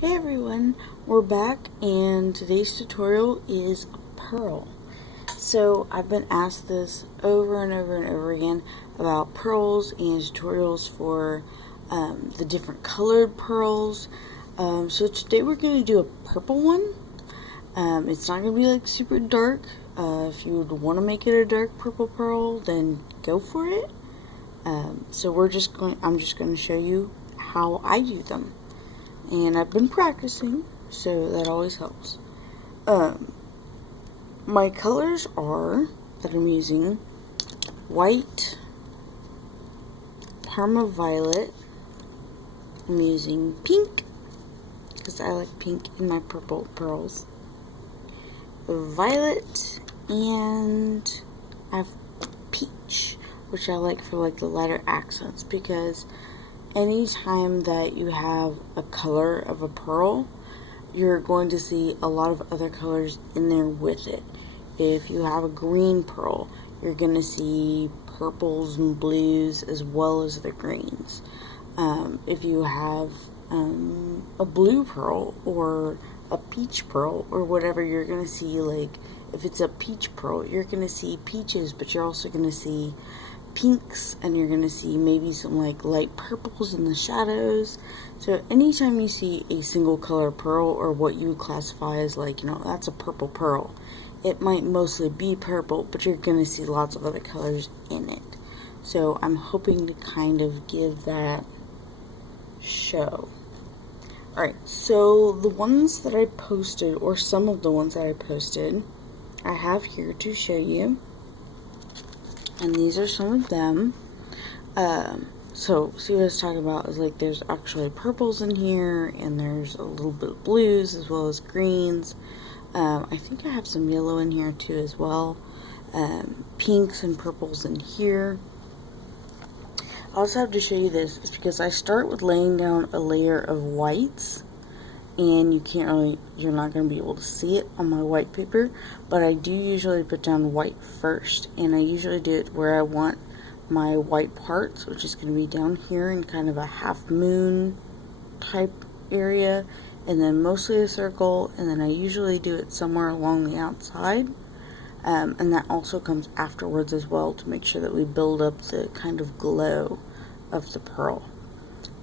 Hey everyone, we're back and today's tutorial is a pearl. So I've been asked this over and over and over again about pearls and tutorials for the different colored pearls. So today we're going to do a purple one. It's not going to be like super dark. If you would want to make it a dark purple pearl, then go for it. So I'm just going to show you how I do them. And I've been practicing, so that always helps. My colors are, that I'm using, white, Parma violet, I'm using pink, because I like pink in my purple pearls, violet, and I have peach, which I like for like the lighter accents, because anytime that you have a color of a pearl, you're going to see a lot of other colors in there with it. If you have a green pearl, you're going to see purples and blues as well as the greens. If you have a blue pearl or a peach pearl or whatever, you're going to see, like, if it's a peach pearl, you're going to see peaches, but you're also going to see pinks, and you're going to see maybe some like light purples in the shadows. So anytime you see a single color pearl, or what you would classify as like, that's a purple pearl, it might mostly be purple, but you're going to see lots of other colors in it. So I'm hoping to kind of give that show. Alright, so the ones that I posted, or some of the ones that I posted, I have here to show you. And these are some of them. So see what I was talking about is like there's actually purples in here, and there's a little bit of blues as well as greens. I think I have some yellow in here too as well. Pinks and purples in here. I also have to show you this is because I start with laying down a layer of whites, and you're not going to be able to see it on my white paper, but I do usually put down white first, and I usually do it where I want my white parts, which is going to be down here in kind of a half moon type area, and then mostly a circle, and then I usually do it somewhere along the outside, and that also comes afterwards as well to make sure that we build up the kind of glow of the pearl.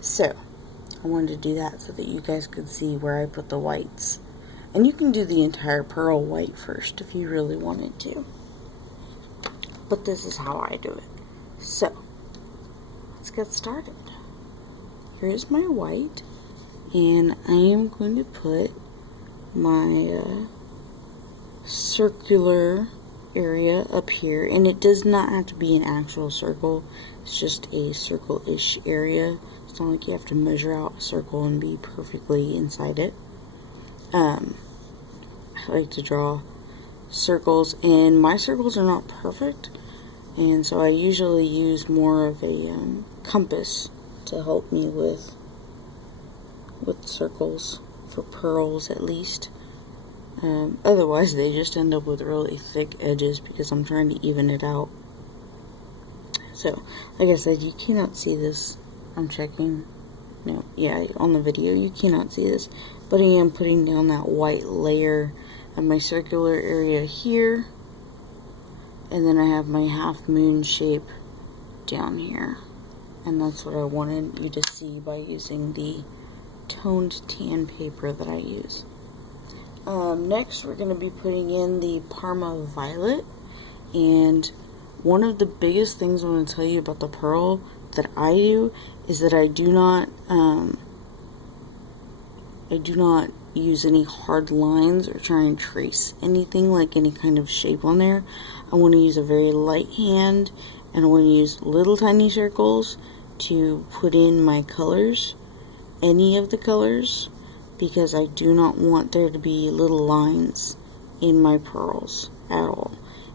So I wanted to do that so that you guys could see where I put the whites. And you can do the entire pearl white first if you really wanted to. But this is how I do it. So, let's get started. Here's my white. And I am going to put my circular area up here. And it does not have to be an actual circle. It's just a circle-ish area. It's not like you have to measure out a circle and be perfectly inside it. I like to draw circles, and my circles are not perfect, and so I usually use more of a compass to help me with circles, for pearls at least. Otherwise they just end up with really thick edges because I'm trying to even it out. So, like I said, you cannot see this. I'm checking. No, yeah, on the video you cannot see this, but I am putting down that white layer of my circular area here, and then I have my half moon shape down here, and that's what I wanted you to see by using the toned tan paper that I use. Next we're going to be putting in the Parma violet, and one of the biggest things I want to tell you about the pearl that I do is that I do not use any hard lines or try and trace anything, like any kind of shape on there. I want to use a very light hand, and I want to use little tiny circles to put in my colors, any of the colors, because I do not want there to be little lines in my pearls at all.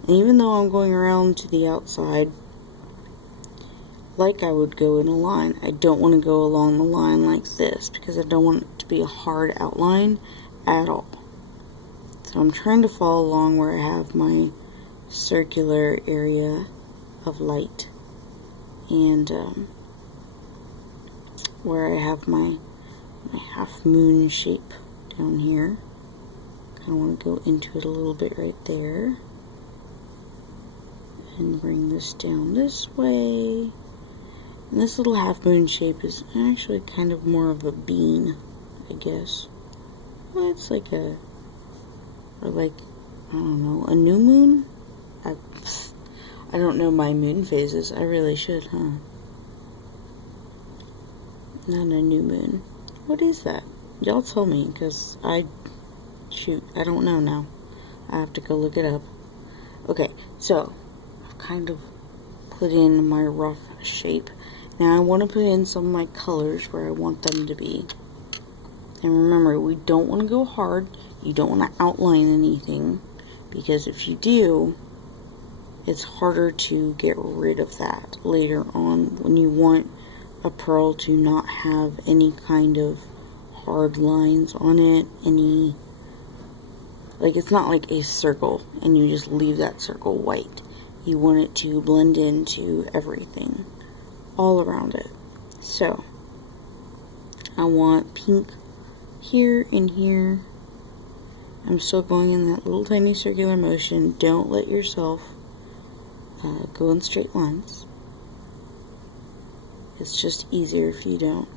And even though I'm going around to the outside like I would go in a line, I don't want to go along the line like this, because I don't want it to be a hard outline at all. So I'm trying to follow along where I have my circular area of light, and where I have my my half moon shape down here. Kind of want to go into it a little bit right there. And bring this down this way. And this little half moon shape is actually kind of more of a bean, I guess. Well, it's like a, or like, I don't know, a new moon? I don't know my moon phases. I really should, huh? Not a new moon. What is that? Y'all tell me, because shoot, I don't know now. I have to go look it up. Okay, so, I've kind of put in my rough shape. Now I want to put in some of my colors where I want them to be. And remember, we don't want to go hard. You don't want to outline anything, because if you do, it's harder to get rid of that later on when you want a pearl to not have any kind of hard lines on it, like it's not like a circle and you just leave that circle white. You want it to blend into everything all around it. So I want pink here and here. I'm still going in that little tiny circular motion. Don't let yourself go in straight lines. It's just easier if you don't.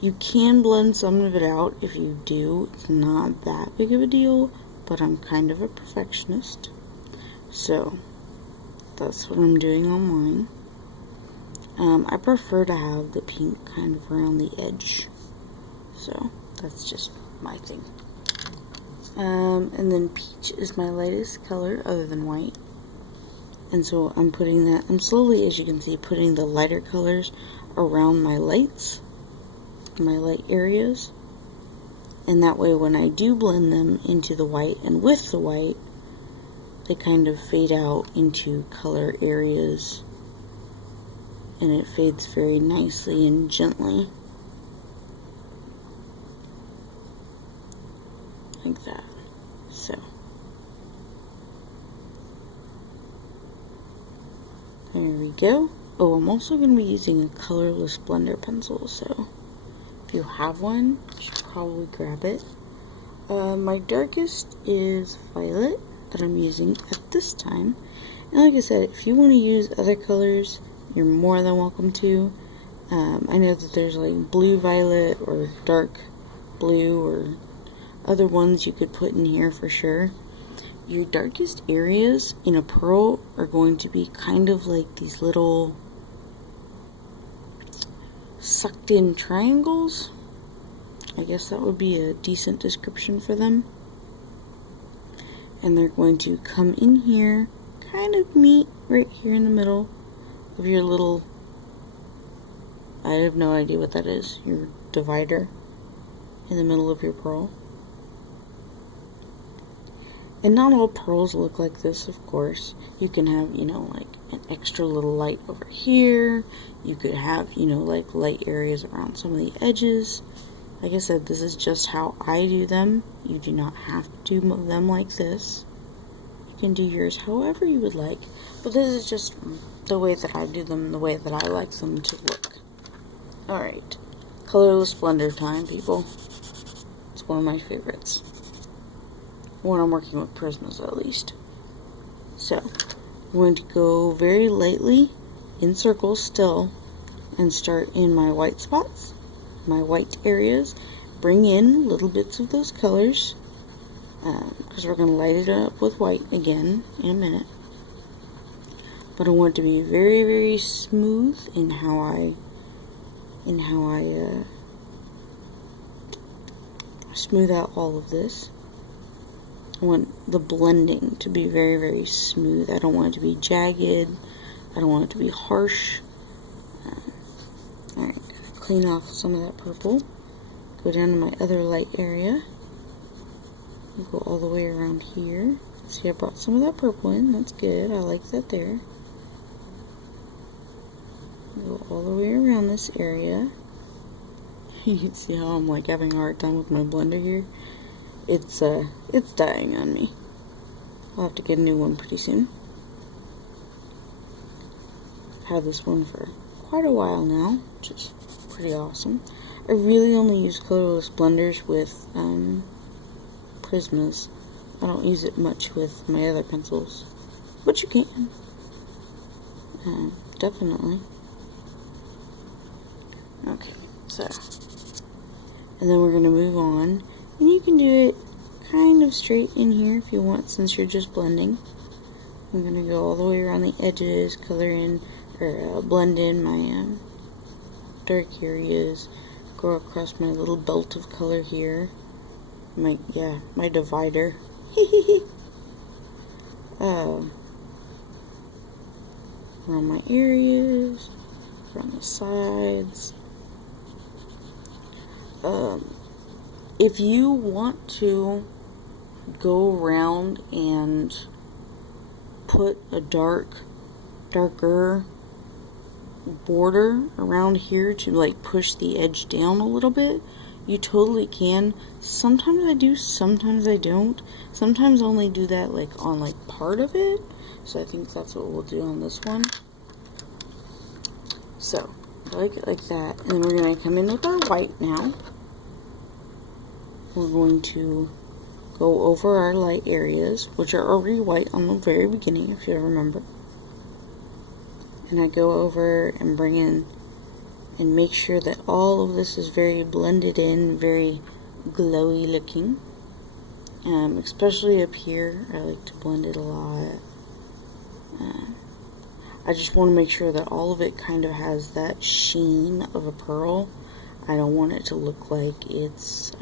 You can blend some of it out if you do. It's not that big of a deal, but I'm kind of a perfectionist. So that's what I'm doing on mine. I prefer to have the pink kind of around the edge. So that's just my thing. And then peach is my lightest color other than white. And so I'm putting that, I'm slowly, as you can see, putting the lighter colors around my lights, my light areas. And that way when I do blend them into the white and with the white, they kind of fade out into color areas. And it fades very nicely and gently. Like that. So. There we go. Oh, I'm also going to be using a colorless blender pencil, so if you have one, you should probably grab it. My darkest is violet that I'm using at this time. And like I said, if you want to use other colors, you're more than welcome to. I know that there's like blue violet or dark blue or other ones you could put in here for sure. Your darkest areas in a pearl are going to be kind of like these little sucked in triangles. I guess that would be a decent description for them. And they're going to come in here, kind of meet right here in the middle of your little, I have no idea what that is, your divider in the middle of your pearl. And not all pearls look like this, of course. You can have, you know, like an extra little light over here. You could have, you know, like light areas around some of the edges. Like I said, this is just how I do them. You do not have to do them like this. You can do yours however you would like. But this is just the way that I do them, the way that I like them to look. Alright. Colorless blender time, people. It's one of my favorites. When I'm working with prismas, at least. So, I'm going to go very lightly in circles still and start in my white spots, my white areas. Bring in little bits of those colors because we're going to light it up with white again in a minute. But I want it to be very, very smooth in how I smooth out all of this. I want the blending to be very, very smooth. I don't want it to be jagged. I don't want it to be harsh. Alright, clean off some of that purple. Go down to my other light area. Go all the way around here. See, I brought some of that purple in. That's good. I like that there. Go all the way around this area. You can see how I'm like having a hard time with my blender here. It's dying on me. I'll have to get a new one pretty soon. I've had this one for quite a while now, which is pretty awesome. I really only use colorless blenders with Prismas. I don't use it much with my other pencils, but you can. Definitely. Okay, so, and then we're going to move on, and you can do it kind of straight in here if you want, since you're just blending. I'm going to go all the way around the edges, color in, or blend in my dark areas, go across my little belt of color here, my divider. Around my areas, around the sides. If you want to go around and put a darker border around here to like push the edge down a little bit, you totally can. Sometimes I do, sometimes I don't. Sometimes I only do that like on like part of it. So I think that's what we'll do on this one. So I like it like that. And then we're going to come in with our white now. We're going to go over our light areas, which are already white on the very beginning, if you remember. And I go over and bring in and make sure that all of this is very blended in, very glowy looking. Especially up here, I like to blend it a lot. I just want to make sure that all of it kind of has that sheen of a pearl. I don't want it to look like it's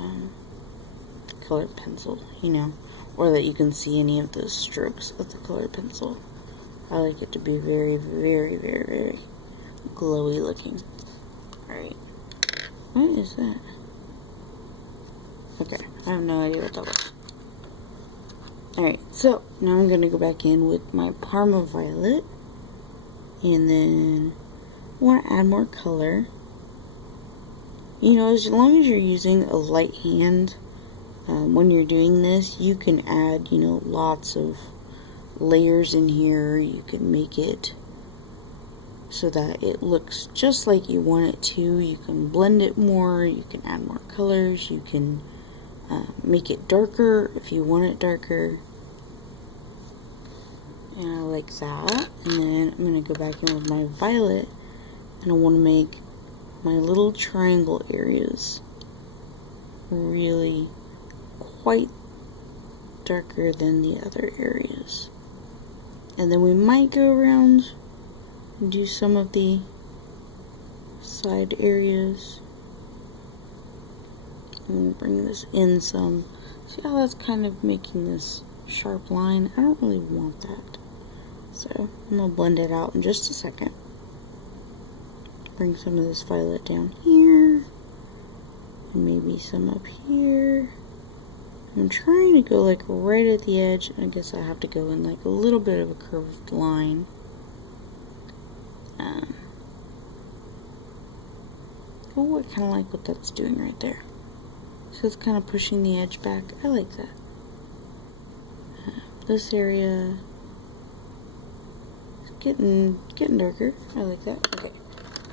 colored pencil, you know, or that you can see any of the strokes of the colored pencil. I like it to be very, very, very, very glowy looking. Alright. What is that? Okay, I have no idea what that was. Alright, so now I'm going to go back in with my Parma Violet. And then I want to add more color. You know, as long as you're using a light hand, when you're doing this, you can add, you know, lots of layers in here. You can make it so that it looks just like you want it to. You can blend it more, you can add more colors, you can make it darker if you want it darker. And I like that. And then I'm going to go back in with my violet, and I want to make my little triangle areas really quite darker than the other areas. And then we might go around and do some of the side areas. I'm going to bring this in some. See how that's kind of making this sharp line? I don't really want that. So I'm going to blend it out in just a second. Bring some of this violet down here. And maybe some up here. I'm trying to go like right at the edge. I guess I have to go in like a little bit of a curved line. Oh, I kind of like what that's doing right there. So it's kind of pushing the edge back. I like that. This area is getting darker. I like that. Okay.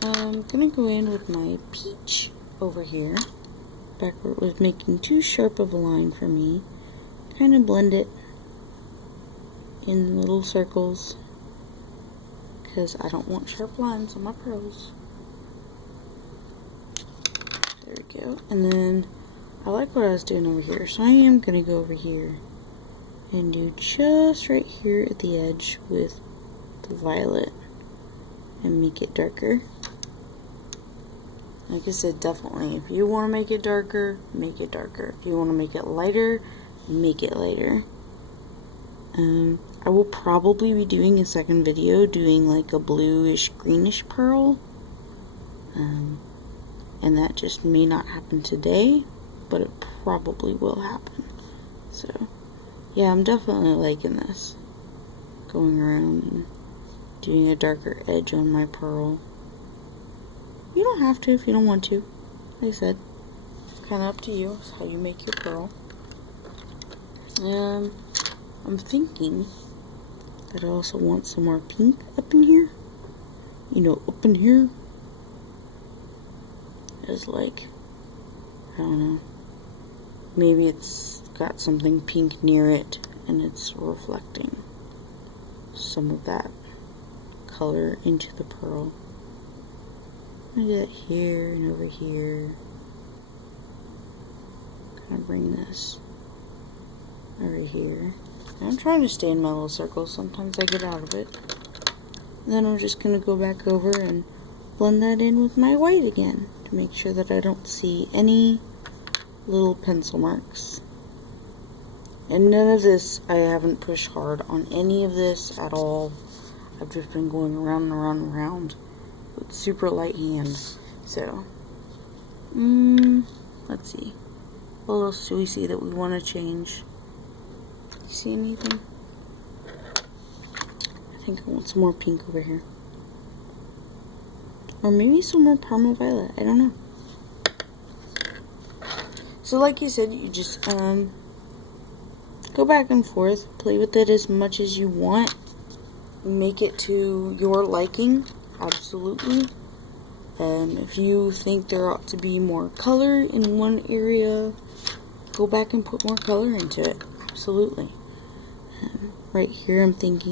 I'm gonna go in with my peach over here. Back where it was making too sharp of a line for me. Kind of blend it in little circles because I don't want sharp lines on my pearls. There we go. And then I like what I was doing over here, so I am gonna go over here and do just right here at the edge with the violet and make it darker. Like I said, definitely, if you want to make it darker, make it darker. If you want to make it lighter, make it lighter. I will probably be doing a second video doing like a bluish, greenish pearl. And that just may not happen today, but it probably will happen. So, yeah, I'm definitely liking this. Going around and doing a darker edge on my pearl. You don't have to if you don't want to. Like I said, it's kind of up to you. It's how you make your pearl. I'm thinking that I also want some more pink up in here. You know, up in here is like I don't know. Maybe it's got something pink near it and it's reflecting some of that color into the pearl. I do that here and over here. Kind of bring this over here. I'm trying to stay in my little circle. Sometimes I get out of it. Then I'm just going to go back over and blend that in with my white again to make sure that I don't see any little pencil marks. And none of this, I haven't pushed hard on any of this at all. I've just been going around and around and around with super light hand. So, let's see. What else do we see that we want to change? See anything? I think I want some more pink over here. Or maybe some more Parma Violet. I don't know. So like you said, you just go back and forth. Play with it as much as you want. Make it to your liking. Absolutely. If you think there ought to be more color in one area, go back and put more color into it. Absolutely. Right here I'm thinking